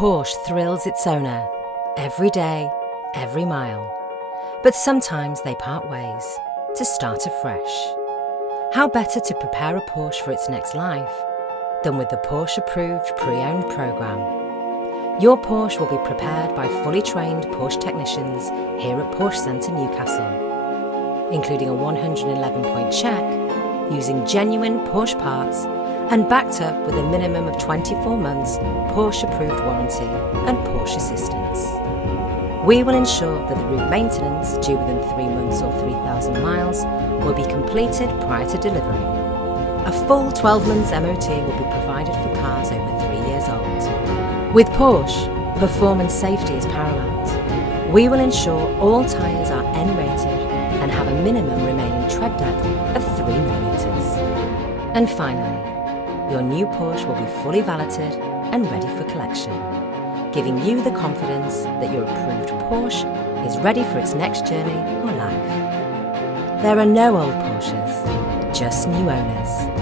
Porsche thrills its owner every day, every mile. But sometimes they part ways to start afresh. How better to prepare a Porsche for its next life than with the Porsche-approved pre-owned program? Your Porsche will be prepared by fully trained Porsche technicians here at Porsche Centre Newcastle, including a 111-point check, using genuine Porsche parts and backed up with a minimum of 24 months Porsche-approved warranty and Porsche assistance. We will ensure that the route maintenance due within 3 months or 3,000 miles will be completed prior to delivery. A full 12 months MOT will be provided for cars over 3 years old. With Porsche, performance safety is paramount. We will ensure all tyres are N-rated and have a minimum remaining tread depth of 3 millimetres. And finally, your new Porsche will be fully valeted and ready for collection, giving you the confidence that your approved Porsche is ready for its next journey or life. There are no old Porsches, just new owners.